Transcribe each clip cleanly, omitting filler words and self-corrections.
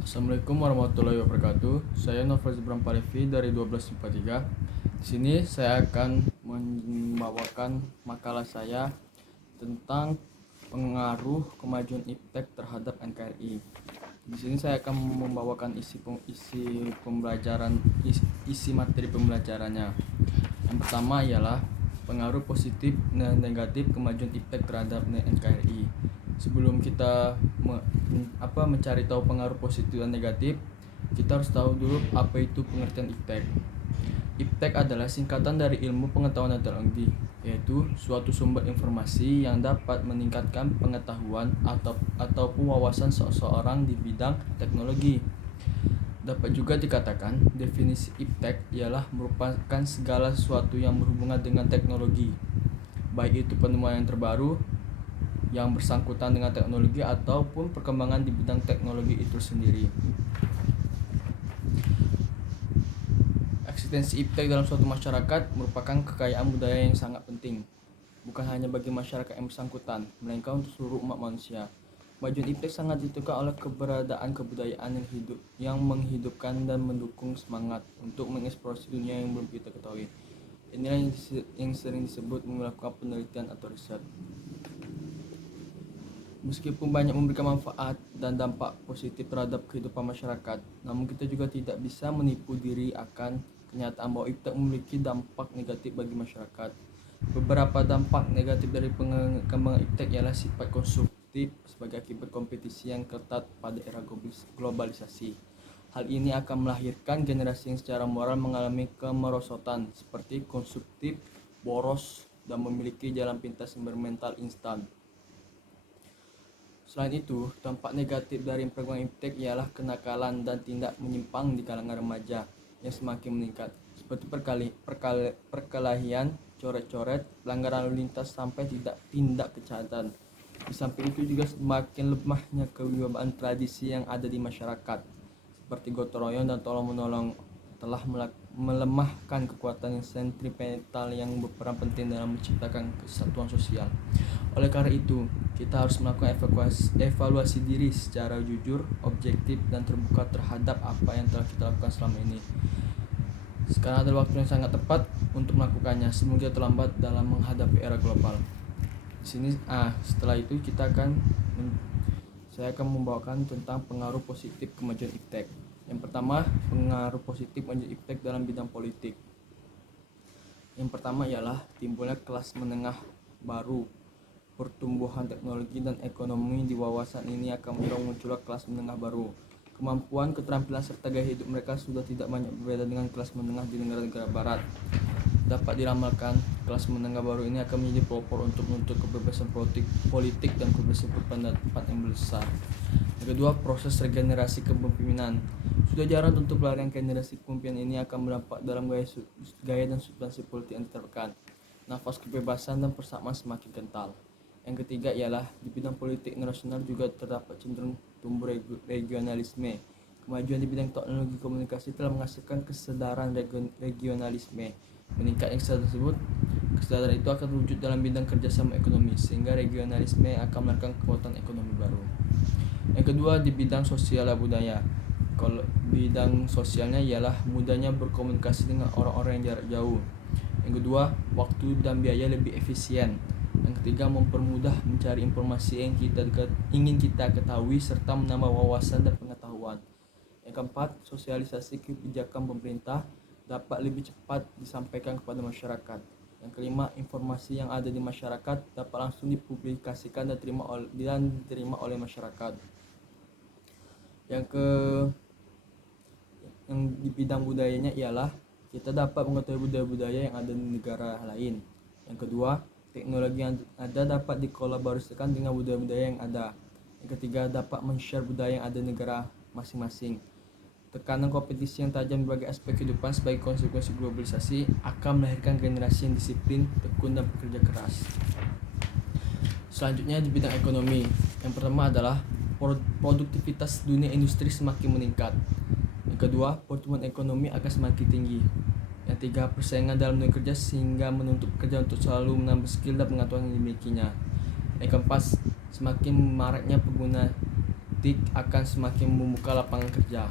Assalamualaikum warahmatullahi wabarakatuh. Saya Nofriz Bram Palevi dari 1243. Di sini saya akan membawakan makalah saya tentang pengaruh kemajuan iptek terhadap NKRI. Di sini saya akan membawakan isi materi pembelajarannya. Yang pertama ialah pengaruh positif dan negatif kemajuan iptek terhadap NKRI. Sebelum kita mencari tahu pengaruh positif dan negatif, kita harus tahu dulu apa itu pengertian iptek. Iptek adalah singkatan dari ilmu pengetahuan dan teknologi, yaitu suatu sumber informasi yang dapat meningkatkan pengetahuan ataupun wawasan seseorang di bidang teknologi. Dapat juga dikatakan, definisi iptek ialah merupakan segala sesuatu yang berhubungan dengan teknologi, baik itu penemuan yang terbaru, yang bersangkutan dengan teknologi ataupun perkembangan di bidang teknologi itu sendiri. Eksistensi iptek dalam suatu masyarakat merupakan kekayaan budaya yang sangat penting, bukan hanya bagi masyarakat yang bersangkutan, melainkan untuk seluruh umat manusia. Kemajuan iptek sangat ditentukan oleh keberadaan kebudayaan yang menghidupkan dan mendukung semangat untuk mengeksplorasi dunia yang belum kita ketahui. Inilah yang sering disebut melakukan penelitian atau riset. Meskipun banyak memberikan manfaat dan dampak positif terhadap kehidupan masyarakat, namun kita juga tidak bisa menipu diri akan kenyataan bahwa iptek memiliki dampak negatif bagi masyarakat. Beberapa dampak negatif dari pengembangan iptek ialah sifat konsumtif sebagai akibat kompetisi yang ketat pada era globalisasi. Hal ini akan melahirkan generasi yang secara moral mengalami kemerosotan seperti konsumtif, boros, dan memiliki jalan pintas yang bermental instan. Selain itu, dampak negatif dari pengembangan iptek ialah kenakalan dan tindak menyimpang di kalangan remaja yang semakin meningkat, seperti perkelahian, coret-coret, pelanggaran lalu lintas sampai tindak kejahatan. Di samping itu juga semakin lemahnya kewibawaan tradisi yang ada di masyarakat, seperti gotong royong dan tolong menolong, telah melemahkan kekuatan yang sentripetal yang berperan penting dalam menciptakan kesatuan sosial. Oleh karena itu, kita harus melakukan evaluasi diri secara jujur, objektif, dan terbuka terhadap apa yang telah kita lakukan selama ini. Sekarang adalah waktu yang sangat tepat untuk melakukannya sebelum kita terlambat dalam menghadapi era global. Setelah itu saya akan membawakan tentang pengaruh positif kemajuan iptek. Yang pertama, pengaruh positif kemajuan iptek dalam bidang politik. Yang pertama ialah timbulnya kelas menengah baru. Pertumbuhan teknologi dan ekonomi di wawasan ini akan mendorong munculnya kelas menengah baru. Kemampuan, keterampilan, serta gaya hidup mereka sudah tidak banyak berbeda dengan kelas menengah di negara-negara barat. Dapat diramalkan, kelas menengah baru ini akan menjadi pelopor untuk menuntut kebebasan politik dan kebebasan berpendapat yang besar. Yang kedua, proses regenerasi kepemimpinan. Sudah jarang untuk pelarian generasi kepemimpinan ini akan berdampak dalam gaya dan substansi politik yang diterapkan. Nafas kebebasan dan persamaan semakin kental. Yang ketiga ialah di bidang politik nasional juga terdapat cenderung tumbuh regionalisme. Kemajuan di bidang teknologi komunikasi telah menghasilkan kesadaran regionalisme. Meningkatnya kesadaran itu akan terwujud dalam bidang kerjasama ekonomi, sehingga regionalisme akan melahirkan kekuatan ekonomi baru. Yang kedua, di bidang sosial dan budaya. Kalau bidang sosialnya ialah mudahnya berkomunikasi dengan orang-orang yang jarak jauh. Yang kedua, waktu dan biaya lebih efisien. Yang ketiga, mempermudah mencari informasi yang ingin kita ketahui serta menambah wawasan dan pengetahuan. Yang keempat, sosialisasi kebijakan pemerintah dapat lebih cepat disampaikan kepada masyarakat. Yang kelima, informasi yang ada di masyarakat dapat langsung dipublikasikan dan diterima oleh masyarakat. Yang di bidang budayanya ialah kita dapat mengetahui budaya-budaya yang ada di negara lain. Yang kedua, teknologi yang ada dapat dikolaborasikan dengan budaya-budaya yang ada. Yang ketiga, dapat men-share budaya yang ada di negara masing-masing. Tekanan kompetisi yang tajam berbagai aspek kehidupan sebagai konsekuensi globalisasi akan melahirkan generasi yang disiplin, tekun, dan bekerja keras. Selanjutnya di bidang ekonomi. Yang pertama adalah produktivitas dunia industri semakin meningkat. Yang kedua, pertumbuhan ekonomi akan semakin tinggi. Yang tiga, persaingan dalam dunia kerja sehingga menuntut pekerja untuk selalu menambah skill dan pengetahuan yang dimilikinya. Yang keempat, semakin maraknya politik akan semakin membuka lapangan kerja.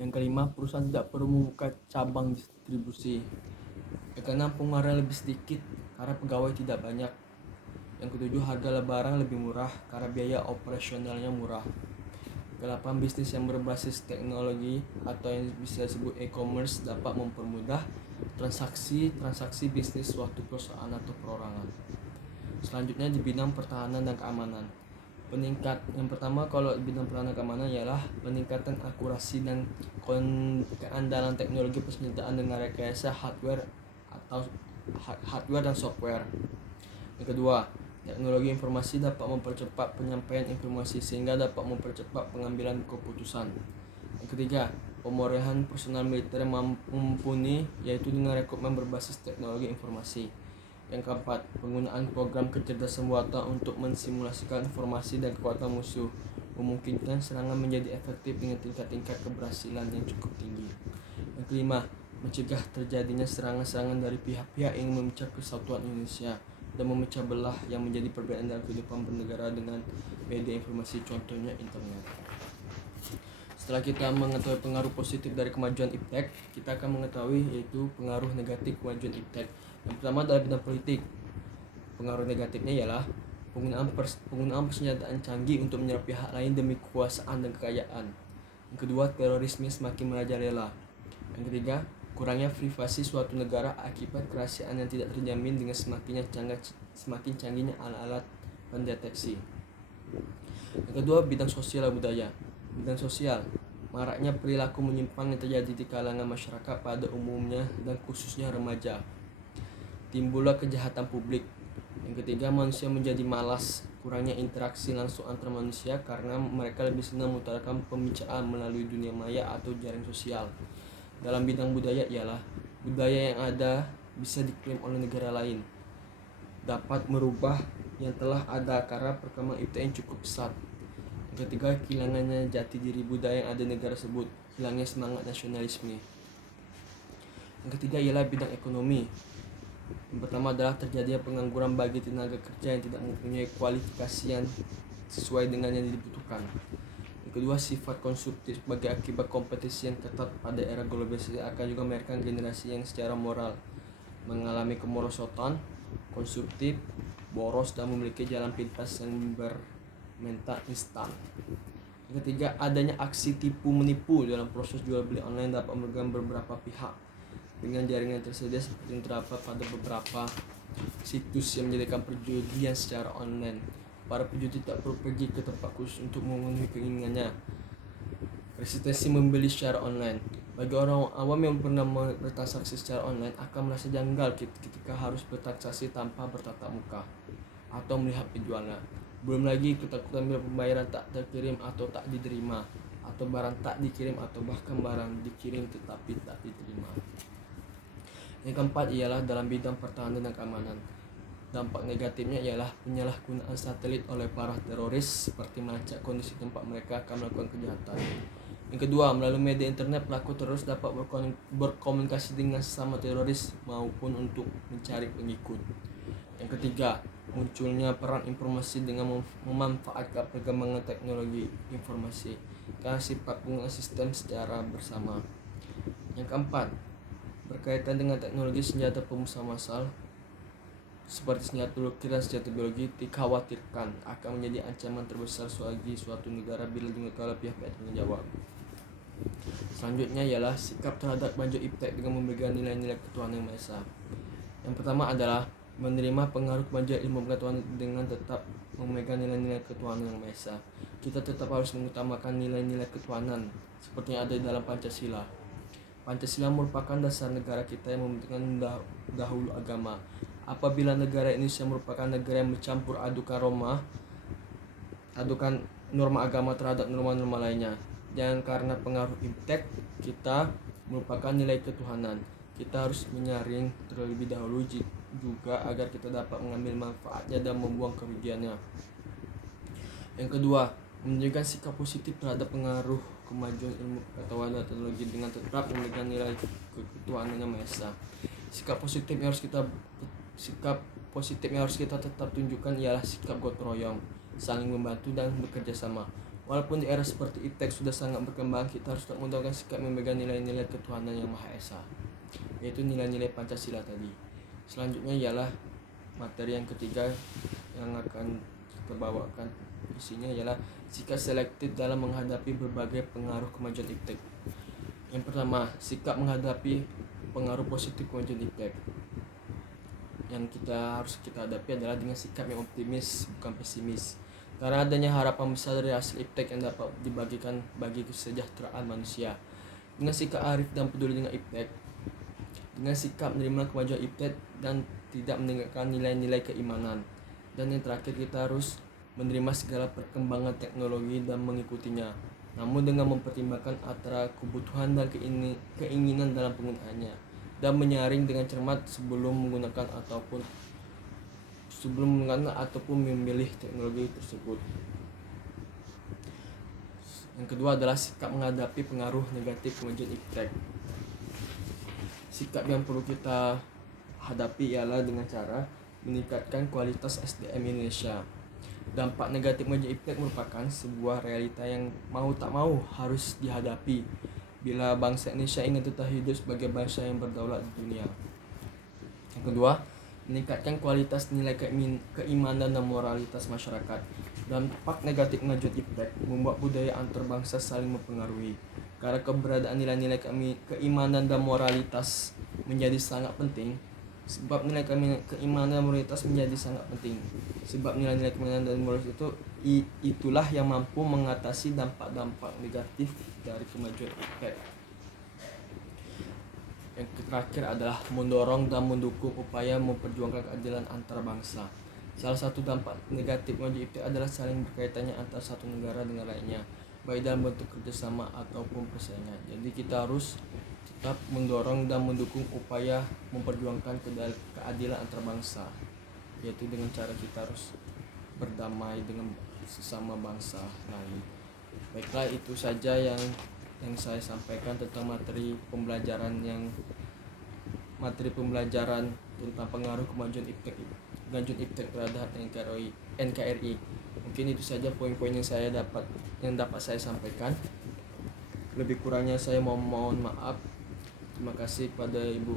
Yang kelima, perusahaan tidak perlu membuka cabang distribusi karena pengeluaran lebih sedikit karena pegawai tidak banyak. Yang ketujuh, harga barang lebih murah karena biaya operasionalnya murah. Kedelapan, bisnis yang berbasis teknologi atau yang bisa disebut e-commerce dapat mempermudah transaksi bisnis suatu perusahaan atau perorangan. Selanjutnya di bidang pertahanan dan keamanan. Yang pertama kalau di bidang pertahanan dan keamanan ialah peningkatan akurasi dan keandalan teknologi persenjataan dengan rekayasa hardware dan software. Yang kedua, teknologi informasi dapat mempercepat penyampaian informasi sehingga dapat mempercepat pengambilan keputusan. Yang ketiga, pemerolehan personal militer yang mumpuni yaitu dengan rekrutmen berbasis teknologi informasi. Yang keempat, penggunaan program kecerdasan buatan untuk mensimulasikan informasi dan kekuatan musuh memungkinkan serangan menjadi efektif dengan tingkat keberhasilan yang cukup tinggi. Yang kelima, mencegah terjadinya serangan-serangan dari pihak-pihak yang memecah kesatuan Indonesia dan memecah belah yang menjadi perbedaan dalam kehidupan bernegara dengan media informasi, contohnya internet. Setelah kita mengetahui pengaruh positif dari kemajuan iptek, kita akan mengetahui yaitu pengaruh negatif kemajuan iptek. Yang pertama dalam bidang politik. Pengaruh negatifnya ialah penggunaan persenjataan canggih untuk menyerang pihak lain demi kekuasaan dan kekayaan. Yang kedua, terorisme semakin merajalela. Yang ketiga, kurangnya privasi suatu negara akibat kerahasiaan yang tidak terjamin dengan semakin canggihnya alat-alat pendeteksi. Yang kedua, bidang sosial dan budaya. Bidang sosial, maraknya perilaku menyimpang yang terjadi di kalangan masyarakat pada umumnya dan khususnya remaja. Timbullah kejahatan publik. Yang ketiga, manusia menjadi malas, kurangnya interaksi langsung antar manusia karena mereka lebih senang mengutarakan pembicaraan melalui dunia maya atau jaring sosial. Dalam bidang budaya ialah budaya yang ada bisa diklaim oleh negara lain, dapat merubah yang telah ada karena perkembangan iptek yang cukup pesat. Yang ketiga, kehilangannya jati diri budaya yang ada negara tersebut, hilangnya semangat nasionalisme. Yang ketiga ialah bidang ekonomi. Yang pertama adalah terjadinya pengangguran bagi tenaga kerja yang tidak mempunyai kualifikasi yang sesuai dengan yang dibutuhkan. Yang kedua, sifat konsumtif sebagai akibat kompetisi yang ketat pada era globalisasi akan juga melahirkan generasi yang secara moral mengalami kemerosotan, konsumtif, boros dan memiliki jalan pintas yang bermental instan. Yang ketiga, adanya aksi tipu menipu dalam proses jual beli online dapat merugikan beberapa pihak dengan jaringan tersedia seperti yang terdapat pada beberapa situs yang menyediakan perjudian secara online. Para penjudi tak perlu pergi ke tempat khusus untuk memenuhi keinginannya. Resistensi membeli secara online. Bagi orang awam yang pernah bertransaksi secara online akan merasa janggal ketika harus bertransaksi tanpa bertatap muka atau melihat penjualnya. Belum lagi ketakutan bila pembayaran tak terkirim atau tak diterima, atau barang tak dikirim atau bahkan barang dikirim tetapi tak diterima. Yang keempat ialah dalam bidang pertahanan dan keamanan. Dampak negatifnya ialah penyalahgunaan satelit oleh para teroris seperti melacak kondisi tempat mereka akan melakukan kejahatan. Yang kedua, melalui media internet pelaku teroris dapat berkomunikasi dengan sesama teroris maupun untuk mencari pengikut. Yang ketiga, munculnya peran informasi dengan memanfaatkan perkembangan teknologi informasi karena sifat penggunaan sistem secara bersama. Yang keempat, berkaitan dengan teknologi senjata pemusnah massal seperti senjata nuklir dan senjata biologi dikhawatirkan akan menjadi ancaman terbesar bagi suatu negara bila digunakan oleh pihak-pihak tanggung jawab. Selanjutnya ialah sikap terhadap maju iptek dengan memegang nilai-nilai ketuhanan yang Maha Esa. Yang pertama adalah menerima pengaruh kemajuan ilmu pengetahuan dengan tetap memegang nilai-nilai ketuhanan yang Maha Esa. Kita tetap harus mengutamakan nilai-nilai ketuhanan seperti yang ada di dalam Pancasila. Pancasila merupakan dasar negara kita yang membentukkan dahulu agama. Apabila negara Indonesia merupakan negara yang mencampur adukan norma agama terhadap norma-norma lainnya, jangan karena pengaruh iptek kita merupakan nilai ketuhanan. Kita harus menyaring terlebih dahulu juga agar kita dapat mengambil manfaatnya dan membuang kerugiannya. Yang kedua, menunjukkan sikap positif terhadap pengaruh kemajuan ilmu pengetahuan dan teknologi dengan tetap memegang nilai ketuhanan yang Maha Esa. Sikap positif yang harus kita tetap tunjukkan ialah sikap gotong royong. saling membantu dan bekerja sama. Walaupun di era seperti IPTEK sudah sangat berkembang, kita harus tak menggunakan sikap memegang nilai-nilai ketuhanan yang Maha Esa, yaitu nilai-nilai Pancasila tadi. Selanjutnya ialah materi yang ketiga yang akan kita bawakan. Isinya ialah sikap selektif dalam menghadapi berbagai pengaruh kemajuan IPTEK. Yang pertama, sikap menghadapi pengaruh positif kemajuan IPTEK. Yang harus kita hadapi adalah dengan sikap yang optimis, bukan pesimis. Karena adanya harapan besar dari hasil IPTEK yang dapat dibagikan bagi kesejahteraan manusia. Dengan sikap arif dan peduli dengan IPTEK, dengan sikap menerima kemajuan IPTEK dan tidak meninggalkan nilai-nilai keimanan. Dan yang terakhir, kita harus menerima segala perkembangan teknologi dan mengikutinya, namun dengan mempertimbangkan antara kebutuhan dan keinginan dalam penggunaannya, dan menyaring dengan cermat sebelum menggunakan ataupun memilih teknologi tersebut. Yang kedua adalah sikap menghadapi pengaruh negatif kemajuan IPTEK. Sikap yang perlu kita hadapi ialah dengan cara meningkatkan kualitas SDM Indonesia. Dampak negatif kemajuan IPTEK merupakan sebuah realita yang mau tak mau harus dihadapi bila bangsa Indonesia ingin tetap hidup sebagai bangsa yang berdaulat di dunia. Yang kedua, meningkatkan kualitas nilai keimanan dan moralitas masyarakat. Dampak negatif kemajuan IPTEK membuat budaya antar bangsa saling mempengaruhi. Karena keberadaan nilai-nilai keimanan dan moralitas menjadi sangat penting. Sebab nilai-nilai keimanan dan moralitas menjadi sangat penting. Sebab nilai-nilai keimanan dan moralitas itulah yang mampu mengatasi dampak-dampak negatif dari kemajuan IPTEK. Yang terakhir adalah mendorong dan mendukung upaya memperjuangkan keadilan antar bangsa. Salah satu dampak negatif kemajuan IPTEK adalah saling berkaitannya antara satu negara dengan lainnya, baik dalam bentuk kerjasama ataupun persaingan. Jadi kita harus tetap mendorong dan mendukung upaya memperjuangkan keadilan antar bangsa, yaitu dengan cara kita harus berdamai dengan sesama bangsa lain. Baiklah, itu saja yang saya sampaikan tentang materi pembelajaran tentang pengaruh kemajuan IPTEK terhadap NKRI. Mungkin itu saja poin-poin yang dapat saya sampaikan. Lebih kurangnya saya mohon maaf. Terima kasih pada Ibu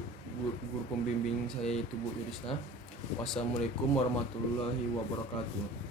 guru pembimbing saya, yaitu Bu Yurisna. Wassalamualaikum warahmatullahi wabarakatuh.